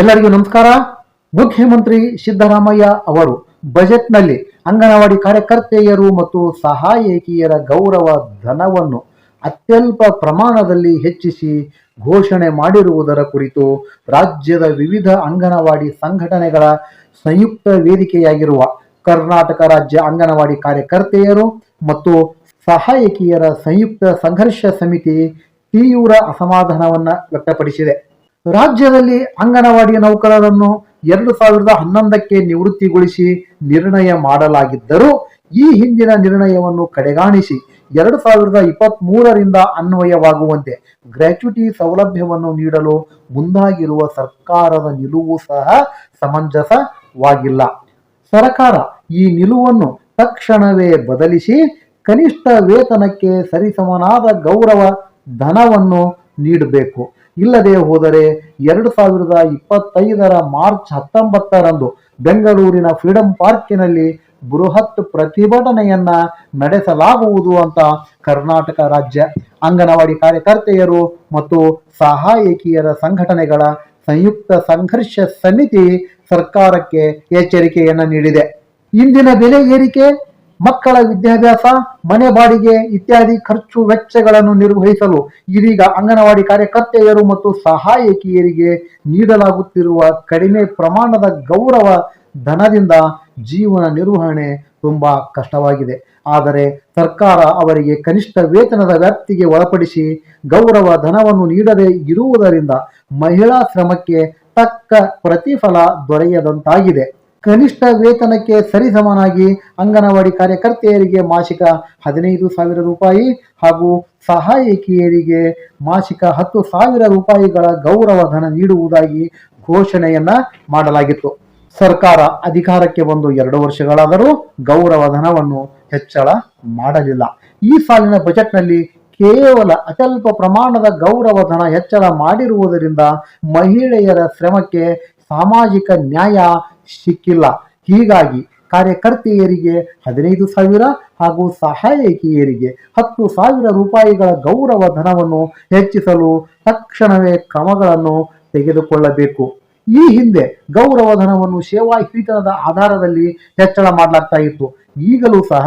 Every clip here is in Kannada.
ಎಲ್ಲರಿಗೂ ನಮಸ್ಕಾರ. ಮುಖ್ಯಮಂತ್ರಿ ಸಿದ್ದರಾಮಯ್ಯ ಅವರು ಬಜೆಟ್ನಲ್ಲಿ ಅಂಗನವಾಡಿ ಕಾರ್ಯಕರ್ತೆಯರು ಮತ್ತು ಸಹಾಯಕಿಯರ ಗೌರವ ಧನವನ್ನು ಅತ್ಯಲ್ಪ ಪ್ರಮಾಣದಲ್ಲಿ ಹೆಚ್ಚಿಸಿ ಘೋಷಣೆ ಮಾಡಿರುವುದರ ಕುರಿತು ರಾಜ್ಯದ ವಿವಿಧ ಅಂಗನವಾಡಿ ಸಂಘಟನೆಗಳ ಸಂಯುಕ್ತ ವೇದಿಕೆಯಾಗಿರುವ ಕರ್ನಾಟಕ ರಾಜ್ಯ ಅಂಗನವಾಡಿ ಕಾರ್ಯಕರ್ತೆಯರು ಮತ್ತು ಸಹಾಯಕಿಯರ ಸಂಯುಕ್ತ ಸಂಘರ್ಷ ಸಮಿತಿ ತೀವ್ರ ಅಸಮಾಧಾನವನ್ನು ವ್ಯಕ್ತಪಡಿಸಿದೆ. ರಾಜ್ಯದಲ್ಲಿ ಅಂಗನವಾಡಿ ನೌಕರರನ್ನು 2011ಕ್ಕೆ ನಿವೃತ್ತಿಗೊಳಿಸಿ ನಿರ್ಣಯ ಮಾಡಲಾಗಿದ್ದರೂ ಈ ಹಿಂದಿನ ನಿರ್ಣಯವನ್ನು ಕಡೆಗಾಣಿಸಿ 2023ರಿಂದ ಅನ್ವಯವಾಗುವಂತೆ ಗ್ರ್ಯಾಚ್ಯುಟಿ ಸೌಲಭ್ಯವನ್ನು ನೀಡಲು ಮುಂದಾಗಿರುವ ಸರ್ಕಾರದ ನಿಲುವು ಸಹ ಸಮಂಜಸವಾಗಿಲ್ಲ. ಸರ್ಕಾರ ಈ ನಿಲುವನ್ನು ತಕ್ಷಣವೇ ಬದಲಿಸಿ ಕನಿಷ್ಠ ವೇತನಕ್ಕೆ ಸರಿಸಮನಾದ ಗೌರವ ಧನವನ್ನು ನೀಡಬೇಕು. ಇಲ್ಲದೆ ಹೋದರೆ 2025 ಮಾರ್ಚ್ 19ರಂದು ಬೆಂಗಳೂರಿನ ಫ್ರೀಡಂ ಪಾರ್ಕಿನಲ್ಲಿ ಬೃಹತ್ ಪ್ರತಿಭಟನೆಯನ್ನ ನಡೆಸಲಾಗುವುದು ಅಂತ ಕರ್ನಾಟಕ ರಾಜ್ಯ ಅಂಗನವಾಡಿ ಕಾರ್ಯಕರ್ತೆಯರು ಮತ್ತು ಸಹಾಯಕಿಯರ ಸಂಘಟನೆಗಳ ಸಂಯುಕ್ತ ಸಂಘರ್ಷ ಸಮಿತಿ ಸರ್ಕಾರಕ್ಕೆ ಎಚ್ಚರಿಕೆಯನ್ನ ನೀಡಿದೆ. ಇಂದಿನ ಬೆಲೆ ಏರಿಕೆ, ಮಕ್ಕಳ ವಿದ್ಯಾಭ್ಯಾಸ, ಮನೆ ಬಾಡಿಗೆ ಇತ್ಯಾದಿ ಖರ್ಚು ವೆಚ್ಚಗಳನ್ನು ನಿರ್ವಹಿಸಲು ಇದೀಗ ಅಂಗನವಾಡಿ ಕಾರ್ಯಕರ್ತೆಯರು ಮತ್ತು ಸಹಾಯಕಿಯರಿಗೆ ನೀಡಲಾಗುತ್ತಿರುವ ಕಡಿಮೆ ಪ್ರಮಾಣದ ಗೌರವ ಧನದಿಂದ ಜೀವನ ನಿರ್ವಹಣೆ ತುಂಬಾ ಕಷ್ಟವಾಗಿದೆ. ಆದರೆ ಸರ್ಕಾರ ಅವರಿಗೆ ಕನಿಷ್ಠ ವೇತನದ ವ್ಯಾಪ್ತಿಗೆ ಒಳಪಡಿಸಿ ಗೌರವ ಧನವನ್ನು ನೀಡದೇ ಇರುವುದರಿಂದ ಮಹಿಳಾ ಶ್ರಮಕ್ಕೆ ತಕ್ಕ ಪ್ರತಿಫಲ ದೊರೆಯದಂತಾಗಿದೆ. ಕನಿಷ್ಠ ವೇತನಕ್ಕೆ ಸರಿಸಮನಾಗಿ ಅಂಗನವಾಡಿ ಕಾರ್ಯಕರ್ತೆಯರಿಗೆ ಮಾಸಿಕ 15,000 ರೂಪಾಯಿ ಹಾಗೂ ಸಹಾಯಕಿಯರಿಗೆ ಮಾಸಿಕ 10,000 ರೂಪಾಯಿಗಳ ಗೌರವ ಧನ ನೀಡುವುದಾಗಿ ಘೋಷಣೆಯನ್ನ ಮಾಡಲಾಗಿತ್ತು. ಸರ್ಕಾರ ಅಧಿಕಾರಕ್ಕೆ ಬಂದು 2 ವರ್ಷಗಳಾದರೂ ಗೌರವ ಧನವನ್ನು ಹೆಚ್ಚಳ ಮಾಡಲಿಲ್ಲ. ಈ ಸಾಲಿನ ಬಜೆಟ್ನಲ್ಲಿ ಕೇವಲ ಅತ್ಯಲ್ಪ ಪ್ರಮಾಣದ ಗೌರವ ಧನ ಹೆಚ್ಚಳ ಮಾಡಿರುವುದರಿಂದ ಮಹಿಳೆಯರ ಶ್ರಮಕ್ಕೆ ಸಾಮಾಜಿಕ ನ್ಯಾಯ ಸಿಕ್ಕಿಲ್ಲ. ಹೀಗಾಗಿ ಕಾರ್ಯಕರ್ತೆಯರಿಗೆ 15,000 ಹಾಗೂ ಸಹಾಯಕಿಯರಿಗೆ 10,000 ರೂಪಾಯಿಗಳ ಗೌರವ ಧನವನ್ನು ಹೆಚ್ಚಿಸಲು ತಕ್ಷಣವೇ ಕ್ರಮಗಳನ್ನು ತೆಗೆದುಕೊಳ್ಳಬೇಕು. ಈ ಹಿಂದೆ ಗೌರವ ಧನವನ್ನು ಸೇವಾ ಹಿರಿತನದ ಆಧಾರದಲ್ಲಿ ಹೆಚ್ಚಳ ಮಾಡಲಾಗ್ತಾ ಇತ್ತು. ಈಗಲೂ ಸಹ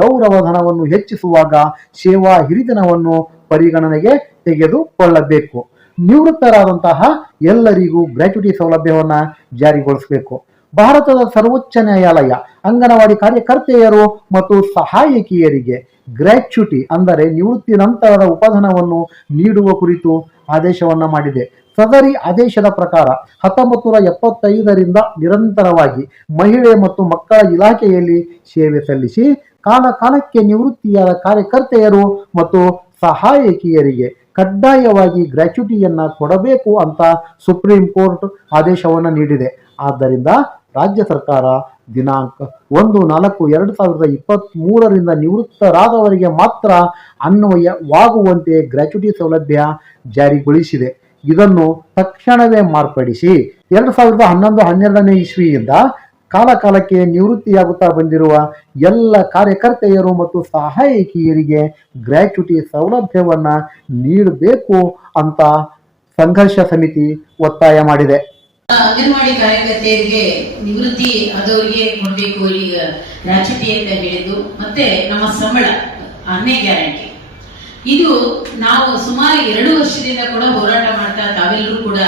ಗೌರವ ಧನವನ್ನು ಹೆಚ್ಚಿಸುವಾಗ ಸೇವಾ ಹಿರಿತನವನ್ನು ಪರಿಗಣನೆಗೆ ತೆಗೆದುಕೊಳ್ಳಬೇಕು. ನಿವೃತ್ತರಾದಂತಹ ಎಲ್ಲರಿಗೂ ಗ್ರ್ಯಾಚ್ಯುಟಿ ಸೌಲಭ್ಯವನ್ನ ಜಾರಿಗೊಳಿಸಬೇಕು. ಭಾರತದ ಸರ್ವೋಚ್ಚ ನ್ಯಾಯಾಲಯ ಅಂಗನವಾಡಿ ಕಾರ್ಯಕರ್ತೆಯರು ಮತ್ತು ಸಹಾಯಕಿಯರಿಗೆ ಗ್ರ್ಯಾಚ್ಯುಟಿ ಅಂದರೆ ನಿವೃತ್ತಿ ನಂತರದ ಉಪಧನವನ್ನು ನೀಡುವ ಕುರಿತು ಆದೇಶವನ್ನ ಮಾಡಿದೆ. ಸದರಿ ಆದೇಶದ ಪ್ರಕಾರ 1975ರಿಂದ ನಿರಂತರವಾಗಿ ಮಹಿಳೆ ಮತ್ತು ಮಕ್ಕಳ ಇಲಾಖೆಯಲ್ಲಿ ಸೇವೆ ಸಲ್ಲಿಸಿ ಕಾಲಕಾಲಕ್ಕೆ ನಿವೃತ್ತಿಯಾದ ಕಾರ್ಯಕರ್ತೆಯರು ಮತ್ತು ಸಹಾಯಕಿಯರಿಗೆ ಕಡ್ಡಾಯವಾಗಿ ಗ್ರ್ಯಾಚ್ಯುಟಿಯನ್ನ ಕೊಡಬೇಕು ಅಂತ ಸುಪ್ರೀಂ ಕೋರ್ಟ್ ಆದೇಶವನ್ನು ನೀಡಿದೆ. ಆದ್ದರಿಂದ ರಾಜ್ಯ ಸರ್ಕಾರ ದಿನಾಂಕ 1/4/2023ರಿಂದ ನಿವೃತ್ತರಾದವರಿಗೆ ಮಾತ್ರ ಅನ್ವಯವಾಗುವಂತೆ ಗ್ರ್ಯಾಚ್ಯುಟಿ ಸೌಲಭ್ಯ ಜಾರಿಗೊಳಿಸಿದೆ. ಇದನ್ನು ತಕ್ಷಣವೇ ಮಾರ್ಪಡಿಸಿ 2011-12ನೇ ಇಸ್ವಿಯಿಂದ ಕಾಲಕಾಲಕ್ಕೆ ನಿವೃತ್ತಿಯಾಗುತ್ತಾ ಬಂದಿರುವ ಎಲ್ಲ ಕಾರ್ಯಕರ್ತೆಯರು ಮತ್ತು ಸಹಾಯಕಿಯರಿಗೆ ಗ್ರ್ಯಾಚ್ಯುಟಿ ಸೌಲಭ್ಯವನ್ನ ನೀಡಬೇಕು ಅಂತ ಸಂಘರ್ಷ ಸಮಿತಿ ಒತ್ತಾಯ ಮಾಡಿದೆ. ಅಂಗನವಾಡಿ ಕಾರ್ಯಕರ್ತೆಯರಿಗೆ ನಿವೃತ್ತಿ ಆದವರಿಗೆ ಕೊಡಬೇಕು ಈಗ ಗ್ರ್ಯಾಚ್ಯುಟಿ ಅಂತ ಹೇಳಿದ್ದು. ಮತ್ತೆ ನಮ್ಮ ಸಂಬಳ 10ನೇ ಗ್ಯಾರಂಟಿ ಇದು ನಾವು ಸುಮಾರು 2 ವರ್ಷದಿಂದ ಕೂಡ ಹೋರಾಟ ಮಾಡ್ತಾ ತಾವೆಲ್ಲರೂ ಕೂಡ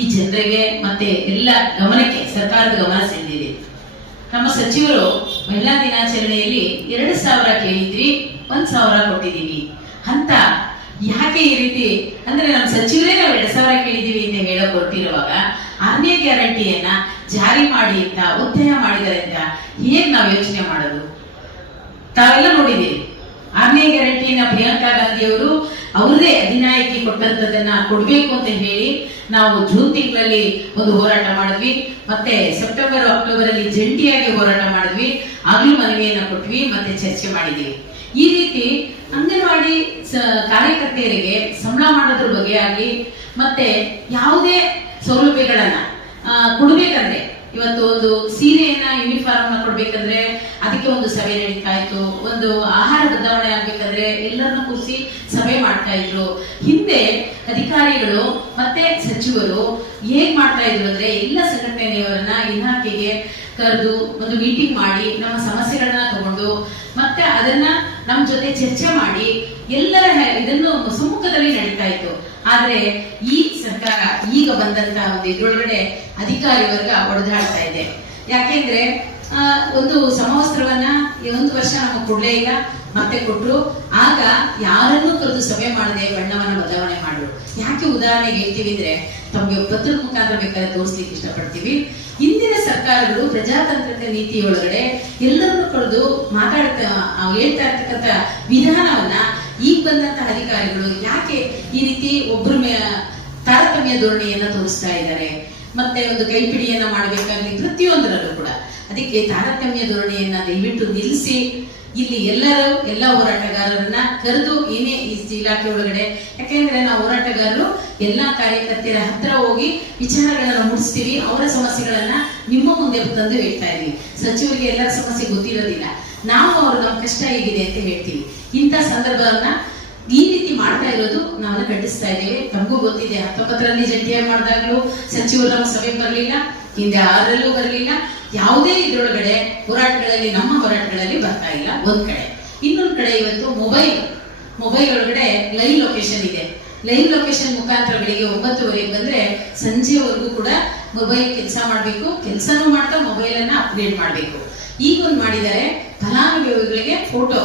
ಈ ಜನರಿಗೆ ಮತ್ತೆ ಎಲ್ಲ ಗಮನಕ್ಕೆ ಸರ್ಕಾರದ ಗಮನ ಸೆಳೆದಿದೆ. ನಮ್ಮ ಸಚಿವರು ಮಹಿಳಾ ದಿನಾಚರಣೆಯಲ್ಲಿ 2,000 ಕೇಳಿದ್ವಿ, 1,000 ಕೊಟ್ಟಿದ್ದೀವಿ ಅಂತ ಯಾಕೆ ಈ ರೀತಿ ಅಂದ್ರೆ ನಮ್ಮ ಸಚಿವರೇ ನಾವು 2,000 ಕೇಳಿದೀವಿ ಅಂತ ಹೇಳಕ್ ಹೊರಟಿರುವಾಗ 6ನೇ ಗ್ಯಾರಂಟಿಯನ್ನ ಜಾರಿ ಮಾಡಿ ಅಂತ ಒತ್ತಾಯ ಮಾಡಿದ್ದಾರೆ ಅಂತ ಹೇಗ್ ನಾವು ಯೋಚನೆ ಮಾಡೋದು? ತಾವೆಲ್ಲ ನೋಡಿದ್ದೀರಿ 6ನೇ ಗ್ಯಾರಂಟಿನ ಪ್ರಿಯಾಂಕಾ ಗಾಂಧಿ ಅವರು ಅವರದೇ ಅಧಿನಾಯಕಿ ಕೊಟ್ಟಂತದನ್ನ ಕೊಡ್ಬೇಕು ಅಂತ ಹೇಳಿ ನಾವು ಜೂನ್ ತಿಂಗಳಲ್ಲಿ ಒಂದು ಹೋರಾಟ ಮಾಡಿದ್ವಿ. ಮತ್ತೆ ಸೆಪ್ಟೆಂಬರ್ ಅಕ್ಟೋಬರ್ ಅಲ್ಲಿ ಜಂಟಿಯಾಗಿ ಹೋರಾಟ ಮಾಡಿದ್ವಿ. ಆಗ್ಲೂ ಮನವಿಯನ್ನ ಕೊಟ್ವಿ, ಮತ್ತೆ ಚರ್ಚೆ ಮಾಡಿದ್ವಿ. ಈ ರೀತಿ ಅಂಗನವಾಡಿ ಕಾರ್ಯಕರ್ತೆಯರಿಗೆ ಸಂಬಳ ಮಾಡೋದ್ರ ಬಗ್ಗೆ ಆಗಲಿ ಮತ್ತೆ ಯಾವುದೇ ಸೌಲಭ್ಯಗಳನ್ನ ಕೊಡ್ಬೇಕಂದ್ರೆ ಇವತ್ತು ಒಂದು ಸೀರೆಯನ್ನ ಯೂನಿಫಾರ್ಮ್ ಕೊಡ್ಬೇಕಂದ್ರೆ ಅದಕ್ಕೆ ಒಂದು ಸಭೆ ನಡೀತಾ ಇತ್ತು. ಒಂದು ಆಹಾರ ಬದಲಾವಣೆ ಆಗ್ಬೇಕಂದ್ರೆ ಎಲ್ಲರನ್ನು ಕೂರಿಸಿ ಸಭೆ ಮಾಡ್ತಾ ಇದ್ರು. ಹಿಂದೆ ಅಧಿಕಾರಿಗಳು ಮತ್ತೆ ಸಚಿವರು ಹೇಗ್ ಮಾಡ್ತಾ ಇದ್ರು ಅಂದ್ರೆ ಎಲ್ಲ ಸಂಘಟನೆಯವರನ್ನ ಇಲಾಖೆಗೆ ಕರೆದು ಒಂದು ಮೀಟಿಂಗ್ ಮಾಡಿ ನಮ್ಮ ಸಮಸ್ಯೆಗಳನ್ನ ತಗೊಂಡು ಮತ್ತೆ ಅದನ್ನ ನಮ್ಮ ಜೊತೆ ಚರ್ಚೆ ಮಾಡಿ ಎಲ್ಲರ ಇದನ್ನು ಸಮ್ಮುಖದಲ್ಲಿ ನಡೀತಾ ಇತ್ತು. ಆದ್ರೆ ಈ ಸರ್ಕಾರ ಈಗ ಬಂದಂತ ಒಂದು ಇದ್ರೊಳಗಡೆ ಅಧಿಕಾರಿ ವರ್ಗ ಒಡೆದಾಡ್ತಾ ಇದೆ. ಯಾಕೆಂದ್ರೆ ಒಂದು ಸಮವಸ್ತ್ರವನ್ನ 1 ವರ್ಷ ನಮಗೆ ಕೊಡ್ಲೇ ಇಲ್ಲ, ಮತ್ತೆ ಕೊಟ್ರು. ಆಗ ಯಾರನ್ನೂ ಕರೆದು ಸಭೆ ಮಾಡದೆ ಬಣ್ಣವನ್ನ ಬದಲಾವಣೆ ಮಾಡಿದ್ರು. ಯಾಕೆ ಉದಾಹರಣೆಗೆ ಹೇಳ್ತೀವಿ ಅಂದ್ರೆ ತಮ್ಗೆ ಪತ್ರದ ಮುಖಾಂತರ ಬೇಕಾದ್ರೆ ತೋರಿಸ್ಲಿಕ್ಕೆ ಇಷ್ಟಪಡ್ತೀವಿ. ಹಿಂದಿನ ಸರ್ಕಾರಗಳು ಪ್ರಜಾತಾಂತ್ರಿಕ ನೀತಿಯೊಳಗಡೆ ಎಲ್ಲರನ್ನು ಕರೆದು ಹೇಳ್ತಾ ಇರ್ತಕ್ಕಂಥ ವಿಧಾನವನ್ನ ಈಗ ಬಂದಂತಹ ಅಧಿಕಾರಿಗಳು ಯಾಕೆ ಈ ರೀತಿ ಒಬ್ಬರ ತಾರತಮ್ಯ ಧೋರಣೆಯನ್ನ ತೋರಿಸ್ತಾ ಇದ್ದಾರೆ. ಮತ್ತೆ ಒಂದು ಕೈಪಿಡಿಯನ್ನ ಮಾಡಬೇಕಾಗ್ಲಿ ಪ್ರತಿಯೊಂದರಲ್ಲೂ ಕೂಡ ಅದಕ್ಕೆ ತಾರತಮ್ಯ ಧೋರಣೆಯನ್ನ ದಯವಿಟ್ಟು ನಿಲ್ಲಿಸಿ ಇಲ್ಲಿ ಎಲ್ಲ ಹೋರಾಟಗಾರರನ್ನ ಕರೆದು ಏನೇ ಈ ಇಲಾಖೆ ಒಳಗಡೆ, ಯಾಕೆಂದ್ರೆ ನಾವು ಹೋರಾಟಗಾರರು ಎಲ್ಲಾ ಕಾರ್ಯಕರ್ತರ ಹತ್ರ ಹೋಗಿ ವಿಚಾರಗಳನ್ನ ಮುಡಿಸ್ತೀವಿ, ಅವರ ಸಮಸ್ಯೆಗಳನ್ನ ನಿಮ್ಮ ಮುಂದೆ ತಂದು ಹೇಳ್ತಾ ಇದೀವಿ. ಸಚಿವರಿಗೆ ಎಲ್ಲರ ಸಮಸ್ಯೆ ಗೊತ್ತಿರೋದಿಲ್ಲ, ನಾವು ನಮ್ಮ ಕಷ್ಟ ಹೇಗಿದೆ ಅಂತ ಹೇಳ್ತೀವಿ. ಇಂಥ ಸಂದರ್ಭವನ್ನ ಈ ರೀತಿ ಮಾಡ್ತಾ ಇರೋದು ನಾವೆಲ್ಲ ಖಂಡಿಸ್ತಾ ಇದ್ದೇವೆ. ತಮಗೂ ಗೊತ್ತಿದೆ 19ರಲ್ಲಿ ಜಂಟಿಯಾಗಿ ಮಾಡಿದಾಗಲೂ ಸಚಿವರು ನಮ್ಮ ಸಭೆ ಬರಲಿಲ್ಲ, ಹಿಂದೆ 6ರಲ್ಲೂ ಬರಲಿಲ್ಲ. ಯಾವುದೇ ಇದ್ರೊಳಗಡೆ ಹೋರಾಟಗಳಲ್ಲಿ ನಮ್ಮ ಹೋರಾಟಗಳಲ್ಲಿ ಬರ್ತಾ ಇಲ್ಲ. ಒಂದ್ ಕಡೆ, ಇನ್ನೊಂದ್ ಕಡೆ ಇವತ್ತು ಮೊಬೈಲ್ ಒಳಗಡೆ ಲೈವ್ ಲೊಕೇಶನ್ ಇದೆ. ಲೈವ್ ಲೊಕೇಶನ್ ಮುಖಾಂತರ ಬೆಳಿಗ್ಗೆ 9:30 ಬಂದ್ರೆ ಸಂಜೆವರೆಗೂ ಕೂಡ ಮೊಬೈಲ್ ಕೆಲಸ ಮಾಡ್ಬೇಕು, ಕೆಲಸನೂ ಮಾಡ್ತಾ ಮೊಬೈಲ್ ಅನ್ನ ಅಪ್ಗ್ರೇಡ್ ಮಾಡ್ಬೇಕು. ಈಗ ಒಂದ್ ಮಾಡಿದ್ದಾರೆ, ಫಲಾನುಭವಿಗಳಿಗೆ ಫೋಟೋ,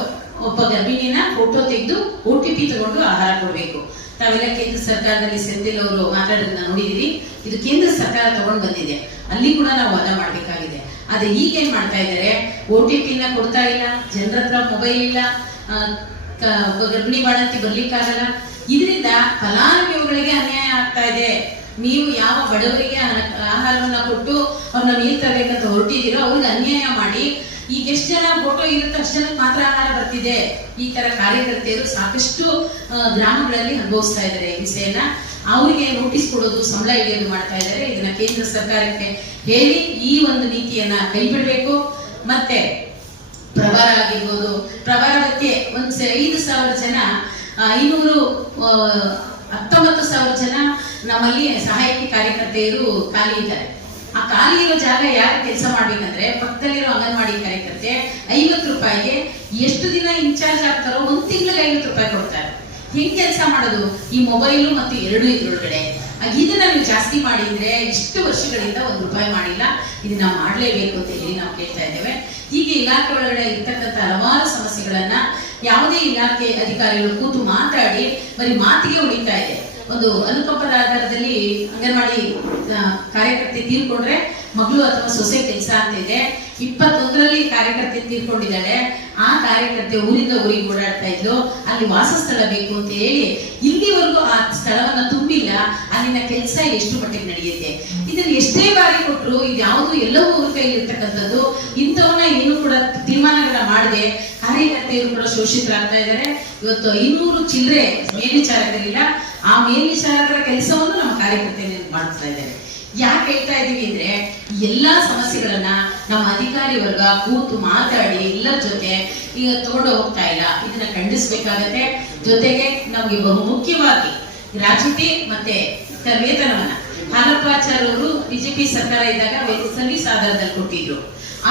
ಒಬ್ಬ ಗರ್ಭಿಣಿನ ಫೋಟೋ ತೆಗೆದು OTP ತಗೊಂಡು ಆಹಾರ ಕೊಡ್ಬೇಕು. ತಾವೆಲ್ಲ ಕೇಂದ್ರ ಸರ್ಕಾರದಲ್ಲಿ ಸೆಂಥಿಲ್ ಅವರು ಮಾತಾಡೋದನ್ನ ನೋಡಿದೀವಿ. ಇದು ಕೇಂದ್ರ ಸರ್ಕಾರ ತಗೊಂಡು ಬಂದಿದೆ, ಅಲ್ಲಿ ಕೂಡ ನಾವು ವಾದ ಮಾಡ್ಬೇಕಾಗಿದೆ. ಆದ್ರೆ ಈಗ ಏನ್ ಮಾಡ್ತಾ ಇದ್ದಾರೆ, OTP ನ ಕೊಡ್ತಾ ಇಲ್ಲ, ಜನರ ಹತ್ರ ಮೊಬೈಲ್ ಇಲ್ಲ, ಗರ್ಭಿಣಿ ಬಾಣಂತಿ ಬರ್ಲಿಕ್ಕಾಗಲ್ಲ. ಇದರಿಂದ ಫಲಾನುಭವಿಗಳಿಗೆ ಅನ್ಯಾಯ ಆಗ್ತಾ ಇದೆ. ನೀವು ಯಾವ ಬಡವರಿಗೆ ಆಹಾರವನ್ನ ಕೊಟ್ಟು ಅವ್ರನ್ನ ನೀರ್ ತರಬೇಕಂತ ಹೊರಟಿದ್ದೀರೋ ಅವ್ರಿಗೆ ಅನ್ಯಾಯ ಮಾಡಿ ಈಗ ಎಷ್ಟು ಜನ ಫೋಟೋ ಇರುತ್ತೆ ಅಷ್ಟು ಜನಕ್ಕೆ ಮಾತ್ರ ಆಹಾರ ಬರ್ತಿದೆ. ಈ ತರ ಕಾರ್ಯಕರ್ತೆಯರು ಸಾಕಷ್ಟು ಗ್ರಾಮಗಳಲ್ಲಿ ಅನುಭವಿಸ್ತಾ ಇದ್ದಾರೆ. ಈ ವಿಷಯನ ಅವರಿಗೆ ನೋಟಿಸ್ ಕೊಡೋದು, ಸಂಬಳ ಇಳಿಯೋದು ಮಾಡ್ತಾ ಇದ್ದಾರೆ. ಇದನ್ನ ಕೇಂದ್ರ ಸರ್ಕಾರಕ್ಕೆ ಹೇಳಿ ಈ ಒಂದು ನೀತಿಯನ್ನ ಕೈ ಬಿಡಬೇಕು. ಮತ್ತೆ ಪ್ರಭಾರ ಆಗಿರ್ಬೋದು, ಪ್ರಭಾರಕ್ಕೆ 5,000 ಜನ 19,000 ಜನ ನಮ್ಮಲ್ಲಿ ಸಹಾಯಕ ಕಾರ್ಯಕರ್ತೆಯರು ಖಾಲಿ ಇದ್ದಾರೆ. ಆ ಖಾಲಿ ಇರೋ ಜಾಗ ಯಾರು ಕೆಲಸ ಮಾಡ್ಬೇಕಂದ್ರೆ ಪಕ್ಕದಲ್ಲಿರೋ ಅಂಗನವಾಡಿ ಕಾರ್ಯಕರ್ತೆ 50 ರೂಪಾಯಿಗೆ ಎಷ್ಟು ದಿನ ಇನ್ಚಾರ್ಜ್ ಆಗ್ತಾರೋ 1 ತಿಂಗಳಿಗೆ 50 ರೂಪಾಯಿ ಕೊಡ್ತಾರೆ. ಹೆಂಗ್ ಕೆಲಸ ಮಾಡೋದು? ಈ ಮೊಬೈಲು ಮತ್ತು 2 ಇದ್ರೊಳಗಡೆ ಇದನ್ನ ನೀವು ಜಾಸ್ತಿ ಮಾಡಿದ್ರೆ ಇಷ್ಟು ವರ್ಷಗಳಿಂದ 1 ರೂಪಾಯಿ ಮಾಡಿಲ್ಲ, ಇದನ್ನ ಮಾಡ್ಲೇಬೇಕು ಅಂತ ಹೇಳಿ ನಾವು ಕೇಳ್ತಾ ಇದ್ದೇವೆ. ಹೀಗೆ ಇಲಾಖೆ ಒಳಗಡೆ ಇರ್ತಕ್ಕಂಥ ಹಲವಾರು ಸಮಸ್ಯೆಗಳನ್ನ ಯಾವುದೇ ಇಲಾಖೆ ಅಧಿಕಾರಿಗಳು ಕೂತು ಮಾತಾಡಿ ಬರೀ ಮಾತಿಗೆ ಉಳಿತಾ ಇದೆ. ಒಂದು ಅನುಕಂಪದ ಆಧಾರದಲ್ಲಿ ಅಂಗನವಾಡಿ ಕಾರ್ಯಕರ್ತೆ ತೀರ್ಕೊಂಡ್ರೆ ಮಗಳು ಅಥವಾ ಸೊಸೆ ಕೆಲಸ ಅಂತ ಇದೆ. 21ರಲ್ಲಿ ಕಾರ್ಯಕರ್ತೆ ತೀರ್ಕೊಂಡಿದ್ದಾಳೆ. ಆ ಕಾರ್ಯಕರ್ತೆ ಊರಿಂದ ಊರಿಗೆ ಓಡಾಡ್ತಾ ಇದ್ಲು, ಅಲ್ಲಿ ವಾಸಸ್ಥಳ ಬೇಕು ಅಂತ ಹೇಳಿ ಇಲ್ಲಿವರೆಗೂ ಆ ಸ್ಥಳವನ್ನ ತುಂಬಿಲ್ಲ. ಅಲ್ಲಿನ ಕೆಲಸ ಎಷ್ಟು ಮಟ್ಟಿಗೆ ನಡೆಯುತ್ತೆ? ಇದನ್ನ ಎಷ್ಟೇ ಬಾರಿ ಕೊಟ್ರು ಇದ್ಯಾವುದು ಎಲ್ಲವೂ ಅವ್ರ ಕೈಲಿ ಇರ್ತಕ್ಕಂಥದ್ದು. ಇಂಥವನ್ನ ಏನು ಕೂಡ ತೀರ್ಮಾನಗಳ ಮಾಡದೆ ಕಾರ್ಯಕರ್ತೆಯರು ಕೂಡ ಶೋಷಿತರಾಗ್ತಾ ಇದ್ದಾರೆ. ಇವತ್ತು 500 ಚಿಲ್ಲರೆ ಮೇಲ್ವಿಚಾರಕರಿಲ್ಲ, ಆ ಮೇಲ್ವಿಚಾರಕರ ಕೆಲಸವನ್ನು ನಮ್ಮ ಕಾರ್ಯಕರ್ತೆಯರು ಮಾಡ್ತಾ ಇದ್ದಾರೆ. ಯಾಕೆ ಹೇಳ್ತಾ ಇದೀವಿ ಅಂದ್ರೆ ಎಲ್ಲಾ ಸಮಸ್ಯೆಗಳನ್ನ ನಮ್ಮ ಅಧಿಕಾರಿ ವರ್ಗ ಕೂತು ಮಾತಾಡಿ ಎಲ್ಲರ ಜೊತೆ ಈಗ ತಗೊಂಡು ಹೋಗ್ತಾ ಇಲ್ಲ. ಇದನ್ನ ಖಂಡಿಸ್ಬೇಕಾಗತ್ತೆ. ಜೊತೆಗೆ ನಮ್ಗೆ ಬಹು ಮುಖ್ಯವಾಗಿ ಗ್ರಾಚ್ಯುಟಿ ಮತ್ತೆ ವೇತನವನ್ನ ಹಾಲಪ್ಪಾಚಾರ್ ಅವರು ಬಿಜೆಪಿ ಸರ್ಕಾರ ಇದ್ದಾಗ ಸರ್ವಿಸ್ ಆಧಾರದಲ್ಲಿ ಕೊಟ್ಟಿದ್ರು.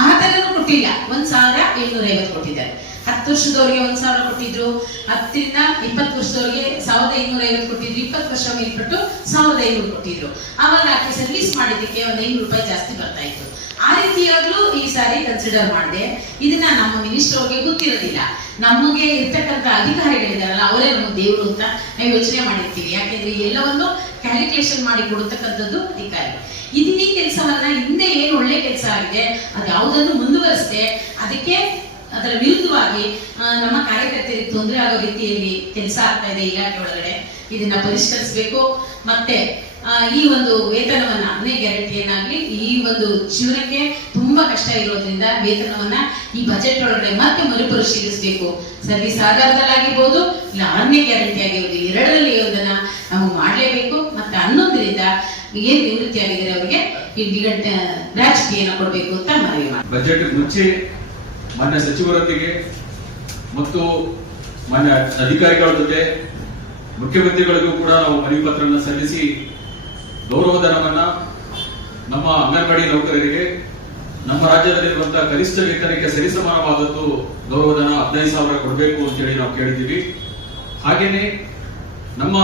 ಆ ತರನು ಕೊಟ್ಟಿಲ್ಲ. 1,750 ಕೊಟ್ಟಿದ್ದಾರೆ. 10 ವರ್ಷದವರಿಗೆ 1,000 ಕೊಟ್ಟಿದ್ರು. 10ರಿಂದ 20 ವರ್ಷದವರಿಗೆ 1,550 ಕೊಟ್ಟಿದ್ರು. 20 ವರ್ಷ ಮೇಲ್ಪಟ್ಟು 1,500 ಕೊಟ್ಟಿದ್ರು. ಆವಾಗ ಆಕೆ ಸರ್ವಿಸ್ ಮಾಡಿದ್ದಕ್ಕೆ ಒಂದು 500 ರೂಪಾಯಿ ಜಾಸ್ತಿ ಬರ್ತಾ ಇತ್ತು. ಆ ರೀತಿಯಾಗ್ಲೂ ಈ ಸಾರಿ ಕನ್ಸಿಡರ್ ಮಾಡಿದೆ. ಇದನ್ನ ನಮ್ಮ ಮಿನಿಸ್ಟರ್ ಅವ್ರಿಗೆ ಗೊತ್ತಿರೋದಿಲ್ಲ. ನಮಗೆ ಇರ್ತಕ್ಕಂಥ ಅಧಿಕಾರಿಗಳಿದಾರಲ್ಲ ಅವರೇ ನಮ್ಮ ದೇವರು ಅಂತ ನಾವು ಯೋಚನೆ ಮಾಡಿರ್ತೀವಿ. ಯಾಕೆಂದ್ರೆ ಎಲ್ಲವನ್ನು ಕ್ಯಾಲ್ಕುಲೇಷನ್ ಮಾಡಿ ಕೊಡತಕ್ಕಂಥದ್ದು ಅಧಿಕಾರಿ. ಇದನ್ನೇ ಕೆಲಸವನ್ನ ಹಿಂದೆ ಏನು ಒಳ್ಳೆ ಕೆಲಸ ಆಗಿದೆ ಅದು ಯಾವುದನ್ನು ಮುಂದುವರಿಸದೆ ಅದಕ್ಕೆ ಅದರ ವಿರುದ್ಧವಾಗಿ ನಮ್ಮ ಕಾರ್ಯಕರ್ತರಿಗೆ ತೊಂದರೆ ಆಗೋ ರೀತಿಯಲ್ಲಿ ಕೆಲಸ ಆಗ್ತಾ ಇದೆ ಇಲಾಖೆ ಒಳಗಡೆ. ಇದನ್ನ ಪರಿಷ್ಕರಿಸಬೇಕು. ಮತ್ತೆ ಈ ಒಂದು ವೇತನವನ್ನ 10ನೇ ಗ್ಯಾರಂಟಿಯನ್ನಾಗ್ಲಿ ಈ ಒಂದು ಜೀವನಕ್ಕೆ ತುಂಬಾ ಕಷ್ಟ ಇರೋದ್ರಿಂದ ವೇತನವನ್ನ ಈ ಬಜೆಟ್ ಒಳಗಡೆ ಮತ್ತೆ ಮರುಪರಿಶೀಲಿಸಬೇಕು. ಸರ್ವಿಸ್ ಆಧಾರದಲ್ಲಾಗಿರ್ಬೋದು, ಇಲ್ಲ 6ನೇ ಗ್ಯಾರಂಟಿ ಆಗಿರ್ಬೋದು, 2ರಲ್ಲಿ ಒಂದನ್ನ ನಾವು ಮಾಡಲೇಬೇಕು. ಮತ್ತೆ 11ರಿಂದ ಏನ್ ನಿವೃತ್ತಿ ಆಗಿದ್ದಾರೆ ಅವರಿಗೆ ಗ್ರಾಚ್ಯುಟಿಯನ್ನು ಕೊಡಬೇಕು ಅಂತ ಮನವಿ ಮಾಡಿ. ಬಜೆಟ್ ಮುಂಚೆ ಮಾನ್ಯ ಸಚಿವರೊಂದಿಗೆ ಮತ್ತು ಮಾನ್ಯ ಅಧಿಕಾರಿಗಳ ಜೊತೆ ಮುಖ್ಯಮಂತ್ರಿಗಳಿಗೂ ಕೂಡ ನಾವು ಮನವಿ ಪತ್ರವನ್ನು ಸಲ್ಲಿಸಿ ಗೌರವಧನವನ್ನ ನಮ್ಮ ಅಂಗನವಾಡಿ ನೌಕರರಿಗೆ ನಮ್ಮ ರಾಜ್ಯದಲ್ಲಿರುವಂತಹ ಕನಿಷ್ಠ ವೇತನಕ್ಕೆ ಸರಿಸಮಾನವಾದದ್ದು ಗೌರವಧನ 15,000 ಕೊಡಬೇಕು ಅಂತೇಳಿ ನಾವು ಕೇಳಿದ್ದೀವಿ. ಹಾಗೇನೆ ನಮ್ಮ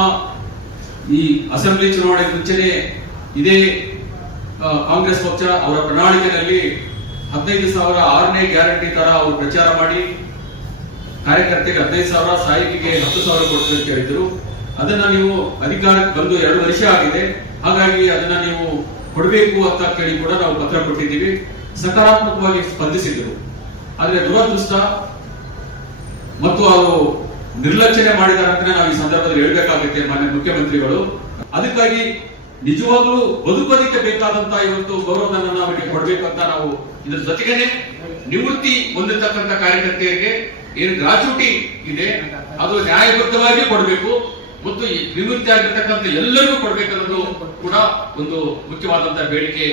ಈ ಅಸೆಂಬ್ಲಿ ಚುನಾವಣೆ ಮುಂಚೆನೆ ಇದೇ ಕಾಂಗ್ರೆಸ್ ಪಕ್ಷ ಅವರ ಪ್ರಣಾಳಿಕೆಯಲ್ಲಿ 15,000 6ನೇ ಗ್ಯಾರಂಟಿ ತರ ಅವರು ಪ್ರಚಾರ ಮಾಡಿ ಕಾರ್ಯಕರ್ತೆಗೆ 15,000 ಸಹಾಯಕಿಗೆ 10,000 ಕೊಡ್ತೀವಿ ಅಂತ ಹೇಳಿದ್ರು. ಅದನ್ನ ನೀವು ಅಧಿಕಾರಕ್ಕೆ ಬಂದು 2 ವರ್ಷ ಆಗಿದೆ, ಹಾಗಾಗಿ ಅದನ್ನ ನೀವು ಕೊಡಬೇಕು ಅಂತ ಕೇಳಿ ಕೂಡ ನಾವು ಪತ್ರ ಕೊಟ್ಟಿದ್ದೀವಿ. ಸಕಾರಾತ್ಮಕವಾಗಿ ಸ್ಪಂದಿಸಿದ್ರು. ಆದ್ರೆ ದುರದೃಷ್ಟ ಮತ್ತು ಅವರು ನಿರ್ಲಕ್ಷ್ಯ ಮಾಡಿದ್ದಾರೆ ಅಂತ ನಾವು ಈ ಸಂದರ್ಭದಲ್ಲಿ ಹೇಳ್ಬೇಕಾಗುತ್ತೆ ಮಾನ್ಯ ಮುಖ್ಯಮಂತ್ರಿಗಳು. ಅದಕ್ಕಾಗಿ ನಿಜವಾಗ್ಲೂ ಬದುಕೋದಕ್ಕೆ ಬೇಕಾದಂತ ಇವತ್ತು ಗೌರವಧನ ಅವರಿಗೆ ಕೊಡಬೇಕು ಅಂತ ನಾವು ಇದ್ರ ಜೊತೆಗೇನೆ ನಿವೃತ್ತಿ ಹೊಂದಿರತಕ್ಕಂತ ಕಾರ್ಯಕರ್ತೆಯರಿಗೆ ಏನು ಗ್ರಾಚ್ಯುಟಿ ಇದೆ ಅದು ನ್ಯಾಯಬದ್ಧವಾಗಿ ಕೊಡಬೇಕು ಮತ್ತು ನಿವೃತ್ತಿ ಆಗಿರ್ತಕ್ಕಂಥ ಎಲ್ಲರಿಗೂ ಕೊಡಬೇಕನ್ನೋದು ಕೂಡ ಒಂದು ಮುಖ್ಯವಾದಂತಹ ಬೇಡಿಕೆ